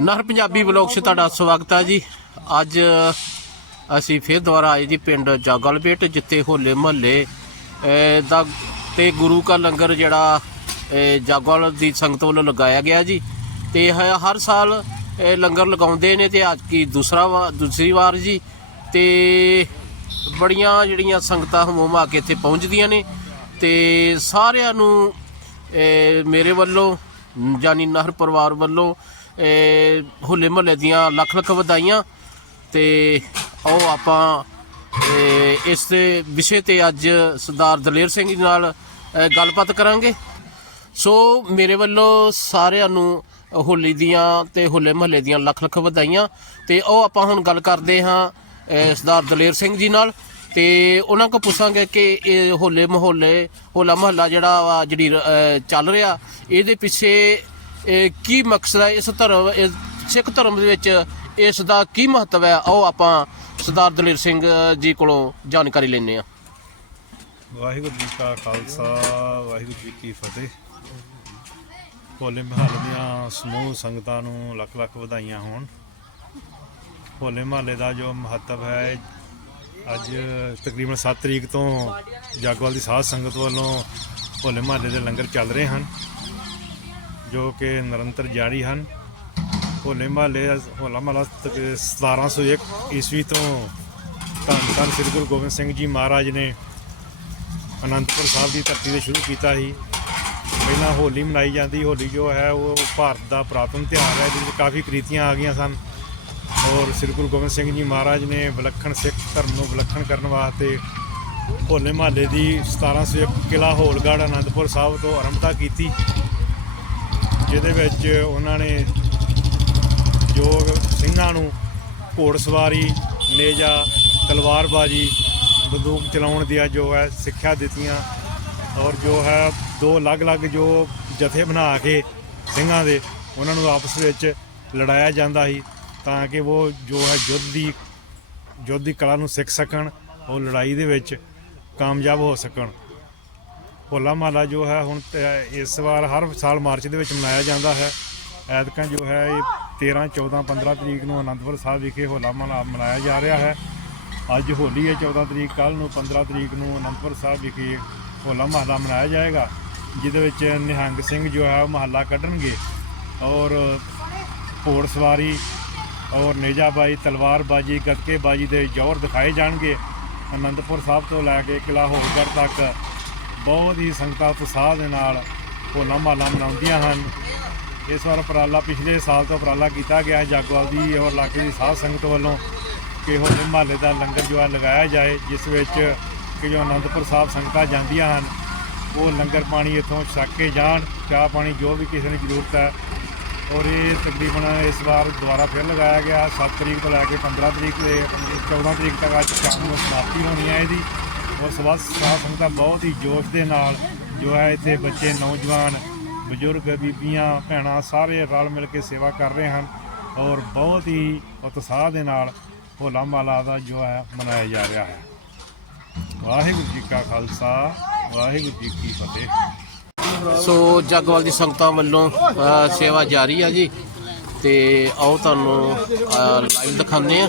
ਨਰ ਪੰਜਾਬੀ ਬਲੌਗ 'ਚ ਤੁਹਾਡਾ ਸਵਾਗਤ ਹੈ ਜੀ। ਅੱਜ ਅਸੀਂ ਫੇਰ ਦੁਬਾਰਾ ਆਏ ਜੀ ਪਿੰਡ ਜਾਗਲਪੇਟ, ਜਿੱਥੇ ਹੋਲੇ ਮਹੱਲੇ ਦਾ ਤੇ ਗੁਰੂ ਕਾ ਲੰਗਰ ਜਿਹੜਾ ਜਾਗਲ ਦੀ ਸੰਗਤ ਵੱਲੋਂ ਲਗਾਇਆ ਗਿਆ ਜੀ। ਤੇ ਹਰ ਸਾਲ ਲੰਗਰ ਲਗਾਉਂਦੇ ਨੇ ਤੇ ਅੱਜ ਕੀ ਦੂਸਰਾ ਵਾ- ਦੂਸਰੀ ਵਾਰ ਜੀ। ਤੇ ਬੜੀਆਂ ਜਿਹੜੀਆਂ ਸੰਗਤਾਂ ਹਮੂਮ ਆ ਕੇ ਇੱਥੇ ਪਹੁੰਚਦੀਆਂ ਨੇ। ਤੇ ਸਾਰਿਆਂ ਨੂੰ ਮੇਰੇ ਵੱਲੋਂ ਜਾਨੀ ਨਹਿਰ ਪਰਿਵਾਰ ਵੱਲੋਂ ਹੋਲੇ ਮਹੱਲੇ ਦੀਆਂ ਲੱਖ ਲੱਖ ਵਧਾਈਆਂ ਤੇ ਆਓ ਆਪਾਂ ਇਸ ਵਿਸ਼ੇ ਤੇ ਅੱਜ ਸਰਦਾਰ ਦਲੇਰ ਸਿੰਘ ਜੀ ਨਾਲ ਗੱਲਬਾਤ ਕਰਾਂਗੇ। ਸੋ ਮੇਰੇ ਵੱਲੋਂ ਸਾਰਿਆਂ ਨੂੰ ਹੋਲੀ ਦੀਆਂ ਤੇ ਹੋਲੇ ਮਹੱਲੇ ਦੀਆਂ ਲੱਖ ਲੱਖ ਵਧਾਈਆਂ। ਤੇ ਉਹ ਆਪਾਂ ਹੁਣ ਗੱਲ ਕਰਦੇ ਹਾਂ ਸਰਦਾਰ ਦਲੇਰ ਸਿੰਘ ਜੀ ਨਾਲ। ਤੇ ਉਹਨਾਂ ਕੋ ਪੁੱਛਾਂਗੇ ਕਿ ਇਹ ਹੋਲੇ ਮਹੱਲੇ, ਹੋਲਾ ਮਹੱਲਾ ਜਿਹੜਾ ਵਾ ਜਿਹੜੀ ਚੱਲ ਰਿਹਾ, ਇਹਦੇ ਪਿੱਛੇ ਇਹ ਕੀ ਮਕਸਦ ਹੈ? ਇਸ ਧਰਮ, ਇਸ ਸਿੱਖ ਧਰਮ ਦੇ ਵਿੱਚ ਇਸ ਦਾ ਕੀ ਮਹੱਤਵ ਹੈ? ਉਹ ਆਪਾਂ ਸਰਦਾਰ ਦਲੇਰ ਸਿੰਘ ਜੀ ਕੋਲੋਂ ਜਾਣਕਾਰੀ ਲੈਂਦੇ ਹਾਂ। ਵਾਹਿਗੁਰੂ ਜੀ ਕਾ ਖਾਲਸਾ, ਵਾਹਿਗੁਰੂ ਜੀ ਕੀ ਫਤਿਹ। ਹੋਲੇ ਮਹੱਲੇ ਦੀਆਂ ਸਮੂਹ ਸੰਗਤਾਂ ਨੂੰ ਲੱਖ ਲੱਖ ਵਧਾਈਆਂ ਹੋਣ। ਹੋਲੇ ਮਹੱਲੇ ਦਾ ਜੋ ਮਹੱਤਵ ਹੈ, ਅੱਜ ਤਕਰੀਬਨ 7 ਤਰੀਕ ਤੋਂ ਜਾਗਵਾਲ ਦੀ ਸਾਧ ਸੰਗਤ ਵੱਲੋਂ ਹੋਲੇ ਮਹੱਲੇ ਦੇ ਲੰਗਰ ਚੱਲ ਰਹੇ ਹਨ। ਜੋ ਕਿ ਨਿਰੰਤਰ ਜਾਰੀ ਹਨ। ਹੋਲੇ ਮਹੱਲੇ ਹੋਲਾ ਮਹੱਲਾ ਤਕ 1701 ਈਸਵੀ ਤੋਂ ਧੰਨ ਧੰਨ ਸ੍ਰੀ ਗੁਰੂ ਗੋਬਿੰਦ ਸਿੰਘ ਜੀ ਮਹਾਰਾਜ ਨੇ ਅਨੰਦਪੁਰ ਸਾਹਿਬ ਦੀ ਧਰਤੀ ਤੇ ਸ਼ੁਰੂ ਕੀਤਾ ਸੀ। ਪਹਿਲਾਂ ਹੋਲੀ ਮਨਾਈ ਜਾਂਦੀ, ਹੋਲੀ ਜੋ ਹੈ ਉਹ ਭਾਰਤ ਦਾ ਪ੍ਰਾਤਨ ਤਿਉਹਾਰ ਹੈ ਜਿਸ ਵਿੱਚ ਕਾਫੀ ਕ੍ਰੀਤੀਆਂ ਆ ਗਈਆਂ ਸਨ। ਔਰ ਸ੍ਰੀ ਗੁਰੂ ਗੋਬਿੰਦ ਸਿੰਘ ਜੀ ਮਹਾਰਾਜ ਨੇ ਵਿਲੱਖਣ ਸਿੱਖ ਧਰਮ ਨੂੰ ਵਿਲੱਖਣ ਕਰਨ ਵਾਸਤੇ ਹੋਲੇ ਮਹੱਲੇ ਦੀ 1701 ਕਿਲਾ ਹੋਲਗੜ੍ਹ ਅਨੰਦਪੁਰ ਸਾਹਿਬ ਤੋਂ ਆਰੰਭਤਾ ਕੀਤੀ। ਜਿਹਦੇ ਵਿੱਚ ਉਹਨਾਂ ਨੇ ਜੋ ਸਿੰਘਾਂ ਨੂੰ ਘੋੜ ਸਵਾਰੀ ਨੇਜਾ, ਤਲਵਾਰਬਾਜੀ, ਬੰਦੂਕ ਚਲਾਉਣ ਦੀਆਂ ਜੋ ਹੈ ਸਿੱਖਿਆ ਦਿੱਤੀਆਂ ਔਰ ਜੋ ਹੈ ਦੋ ਅਲੱਗ-ਅਲੱਗ ਜੋ ਜਥੇ ਬਣਾ ਕੇ ਸਿੰਘਾਂ ਦੇ ਉਹਨਾਂ ਨੂੰ ਆਪਸ ਵਿੱਚ ਲੜਾਇਆ ਜਾਂਦਾ ਸੀ ਤਾਂ ਕਿ ਉਹ ਜੋ ਹੈ ਯੁੱਧ ਦੀ ਯੁੱਧ ਦੀ ਕਲਾ ਨੂੰ ਸਿੱਖ ਸਕਣ, ਉਹ ਲੜਾਈ ਦੇ ਵਿੱਚ ਕਾਮਯਾਬ ਹੋ ਸਕਣ। ਹੋਲਾ ਮਹੱਲਾ ਜੋ ਹੈ ਹੁਣ ਇਸ ਵਾਰ ਹਰ ਸਾਲ ਮਾਰਚ ਦੇ ਵਿੱਚ ਮਨਾਇਆ ਜਾਂਦਾ ਹੈ। ਐਤਕਾਂ ਜੋ ਹੈ ਇਹ 13 14 15 ਤਰੀਕ ਨੂੰ ਅਨੰਦਪੁਰ ਸਾਹਿਬ ਵਿਖੇ ਹੋਲਾ ਮਹੱਲਾ ਮਨਾਇਆ ਜਾ ਰਿਹਾ ਹੈ। ਅੱਜ ਹੋਲੀ ਹੈ 14 ਤਰੀਕ ਕੱਲ ਨੂੰ 15 ਤਰੀਕ ਨੂੰ ਅਨੰਦਪੁਰ ਸਾਹਿਬ ਵਿਖੇ ਹੋਲਾ ਮਹੱਲਾ ਮਨਾਇਆ ਜਾਏਗਾ, ਜਿਹਦੇ ਵਿੱਚ ਨਿਹੰਗ ਸਿੰਘ ਜੋ ਹੈ ਉਹ ਮਹੱਲਾ ਕੱਢਣਗੇ ਔਰ ਘੋੜ ਸਵਾਰੀ ਔਰ ਨੇਜਾਬਾਈ ਤਲਵਾਰਬਾਜੀ ਗੱਤਕੇਬਾਜੀ ਦੇ ਜ਼ੋਰ ਦਿਖਾਏ ਜਾਣਗੇ। ਅਨੰਦਪੁਰ ਸਾਹਿਬ ਤੋਂ ਲੈ ਕੇ ਕਿਲਾ ਹੋਲਗੜ੍ਹ ਤੱਕ ਬਹੁਤ ਹੀ ਸੰਗਤਾਂ ਉਤਸ਼ਾਹ ਦੇ ਨਾਲ ਹੋਲਾ ਮਹੱਲਾ ਮਨਾਉਂਦੀਆਂ ਹਨ। ਇਸ ਵਾਰ ਉਪਰਾਲਾ ਪਿਛਲੇ ਸਾਲ ਤੋਂ ਉਪਰਾਲਾ ਕੀਤਾ ਗਿਆ ਹੈ। ਜਾਗਵਾਲ ਦੀ ਔਰ ਇਲਾਕੇ ਦੀ ਸਾਧ ਸੰਗਤ ਵੱਲੋਂ ਕਿ ਹੋਲੇ ਮਹੱਲੇ ਦਾ ਲੰਗਰ ਜੋ ਹੈ ਲਗਾਇਆ ਜਾਏ, ਜਿਸ ਵਿੱਚ ਕਿ ਜੋ ਅਨੰਦਪੁਰ ਸਾਹਿਬ ਸੰਗਤਾਂ ਜਾਂਦੀਆਂ ਹਨ, ਉਹ ਲੰਗਰ ਪਾਣੀ ਇੱਥੋਂ ਛਕ ਕੇ ਜਾਣ, ਚਾਹ ਪਾਣੀ ਜੋ ਵੀ ਕਿਸੇ ਨੂੰ ਜ਼ਰੂਰਤ ਹੈ। ਔਰ ਇਹ ਤਕਰੀਬਨ ਇਸ ਵਾਰ ਦੁਬਾਰਾ ਫਿਰ ਲਗਾਇਆ ਗਿਆ। 7 ਤਰੀਕ ਤੋਂ ਲੈ ਕੇ 15 ਤਰੀਕ ਦੇ 14 ਤਰੀਕ ਤੱਕ ਅੱਜ ਸ਼ਾਮ ਨੂੰ ਸਮਾਪਤੀ ਹੋਣੀ ਹੈ ਇਹਦੀ। ਔਰ ਸਵਾਸ ਸਾਧ ਸੰਗਤਾਂ ਬਹੁਤ ਹੀ ਜੋਸ਼ ਦੇ ਨਾਲ ਜੋ ਹੈ ਇੱਥੇ ਬੱਚੇ, ਨੌਜਵਾਨ, ਬਜ਼ੁਰਗ, ਬੀਬੀਆਂ, ਭੈਣਾਂ ਸਾਰੇ ਰਲ ਮਿਲ ਕੇ ਸੇਵਾ ਕਰ ਰਹੇ ਹਨ ਔਰ ਬਹੁਤ ਹੀ ਉਤਸ਼ਾਹ ਦੇ ਨਾਲ ਹੋਲਾ ਮਹੱਲਾ ਦਾ ਜੋ ਹੈ ਮਨਾਇਆ ਜਾ ਰਿਹਾ ਹੈ। ਵਾਹਿਗੁਰੂ ਜੀ ਕਾ ਖਾਲਸਾ, ਵਾਹਿਗੁਰੂ ਜੀ ਕੀ ਫਤਿਹ। ਸੋ ਜਗਵਾਲ ਦੀ ਸੰਗਤਾਂ ਵੱਲੋਂ ਸੇਵਾ ਜਾਰੀ ਆ ਜੀ ਤੇ ਆਓ ਤੁਹਾਨੂੰ ਲਾਈਵ ਦਿਖਾਉਂਦੇ ਆ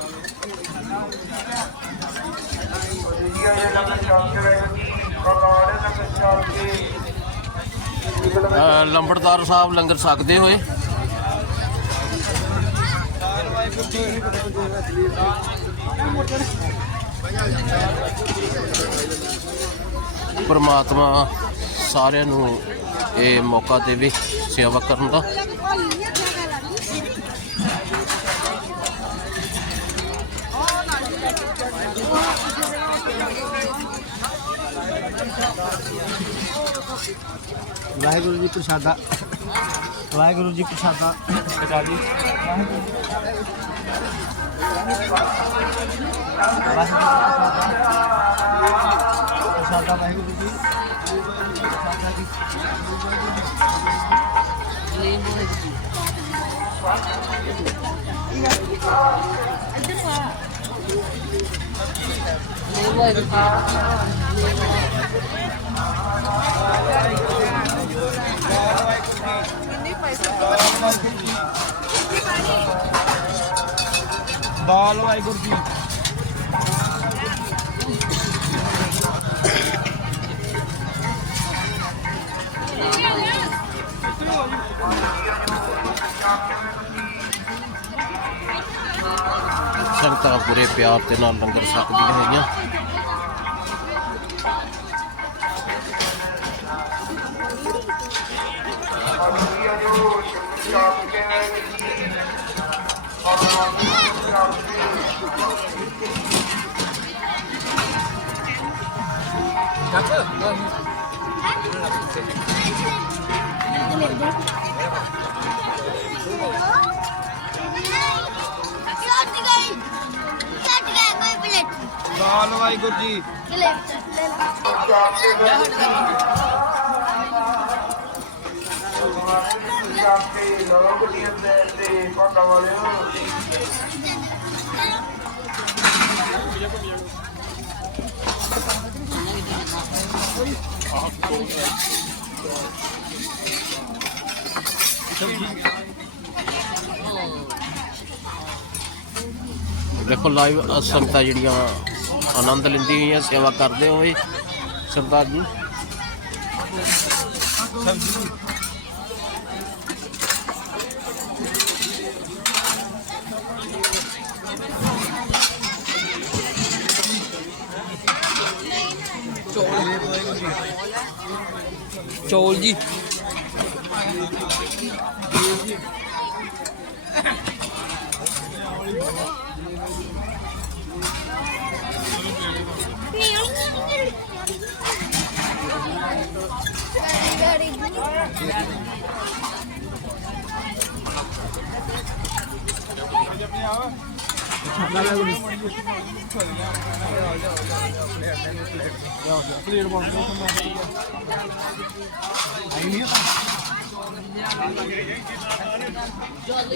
ਲੰਬੜਦਾਰ ਸਾਹਿਬ ਲੰਗਰ ਛਕਦੇ ਹੋਏ। ਪਰਮਾਤਮਾ ਸਾਰਿਆਂ ਨੂੰ ਇਹ ਮੌਕਾ ਦੇਵੇ ਸੇਵਾ ਕਰਨ ਦਾ। ਵਾਹਿਗੁਰੂ ਜੀ ਪ੍ਰਸ਼ਾਦਾ ਵਾਹਿਗੁਰੂ ਜੀ ਪ੍ਰਸ਼ਾਦਾ। ਪ੍ਰਸ਼ਾਦੀ ਪ੍ਰਸ਼ਾਦਾ ਵਾਹਿਗੁਰੂ ਜੀ ਪ੍ਰਸ਼ਾਦਾ ਜੀ। ਦਾਲ ਵਾਹਿਗੁਰੂ ਜੀ ਸੰਗਤਾਂ ਪੂਰੇ ਪਿਆਰ ਦੇ ਨਾਲ ਲੰਗਰ ਛਕਦੀਆਂ ਹੋਈਆਂ ਛੱਡ ਗਈ ਛੱਡ ਗਈ ਕੋਈ ਪਲੇਟ ਦੇਖੋ ਲਾਈਵ ਸੰਗਤਾਂ ਜਿਹੜੀਆਂ ਆਨੰਦ ਲੈਂਦੀਆਂ ਹੋਈਆਂ ਸੇਵਾ ਕਰਦੇ ਹੋਏ Sardar ji trôi gì Thank you. Plate ਬਣ ਗਿਆ ਆਈ ਨਹੀਂ ਆ ਚੌਲ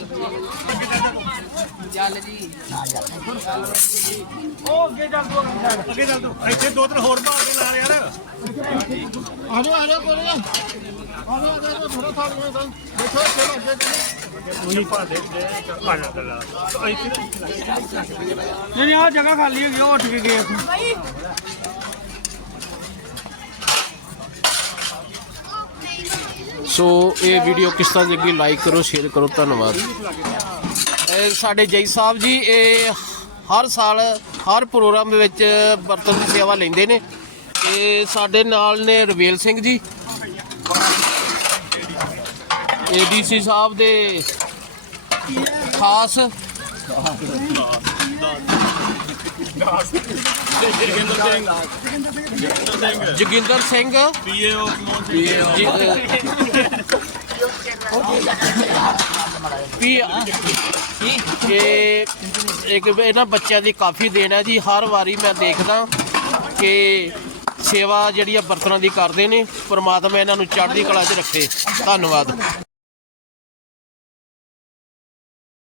ਜੀ ਅੱਗੇ ਚੱਲ ਤੂੰ। ਇੱਥੇ ਦੋ ਤਿੰਨ ਹੋਰ ਬਾਹਰ ਦੇ ਨਾਲ ਯਾਰ। ਆਜੋ ਆਜੋ ਕੋਈ ਨਾ ਆਜੋ ਆਜੋ ਥੋੜਾ ਥਾਲ ਮੈਂ ਤਾਂ ਦੇਖੋ ਚਲੋ ਅੱਗੇ ਉਹੀ ਦੇ ਦੇ ਜਾ ਇੱਥੇ ਨਹੀਂ ਨਹੀਂ ਆ ਜਗ੍ਹਾ ਖਾਲੀ ਹੈਗੀ ਉਹ ਉੱਠ ਕੇ ਗਏ। ਸੋ ਇਹ ਵੀਡੀਓ ਕਿਸ ਤਰ੍ਹਾਂ ਲੱਗੀ? ਲਾਈਕ ਕਰੋ ਸ਼ੇਅਰ ਕਰੋ, ਧੰਨਵਾਦ। ਇਹ ਸਾਡੇ ਜੈ ਸਾਹਿਬ ਜੀ, ਇਹ ਹਰ ਸਾਲ, ਹਰ ਪ੍ਰੋਗਰਾਮ ਦੇ ਵਿੱਚ ਬਰਤਨ ਦੀ ਸੇਵਾ ਲੈਂਦੇ ਨੇ। ਇਹ ਸਾਡੇ ਨਾਲ ਨੇ ਰਵੇਲ ਸਿੰਘ ਜੀ। ਏਡੀਸੀ ਸਾਹਿਬ ਦੇ ਖਾਸ। ਜੋਗਿੰਦਰ ਸਿੰਘ। ਪੀਏਓ ਪੀ ਇਹ ਇੱਕ ਇਹਨਾਂ ਬੱਚਿਆਂ ਦੀ ਕਾਫੀ ਦੇਣ ਹੈ ਜੀ। ਹਰ ਵਾਰੀ ਮੈਂ ਦੇਖਦਾ ਕਿ ਸੇਵਾ ਜਿਹੜੀ ਆ ਬਰਤਨਾਂ ਦੀ ਕਰਦੇ ਨੇ, ਪਰਮਾਤਮਾ ਇਹਨਾਂ ਨੂੰ ਚੜ੍ਹਦੀ ਕਲਾ 'ਚ ਰੱਖੇ। ਧੰਨਵਾਦ।